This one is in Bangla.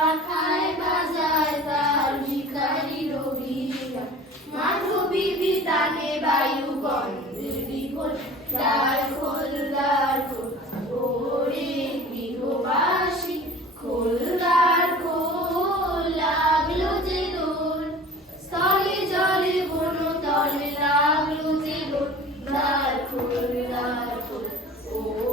পাখায় বাজায় তার ভিখারি রবিরা মাধবী বিতানে বায়ু গন্ধের বিকল দ্বার খোল দ্বার খোল ওরে গৃহবাসী খোল দ্বার খোল লাগলো যে দোল স্থলে জলে বন তলে লাগলো যে দোল দ্বার খোল ও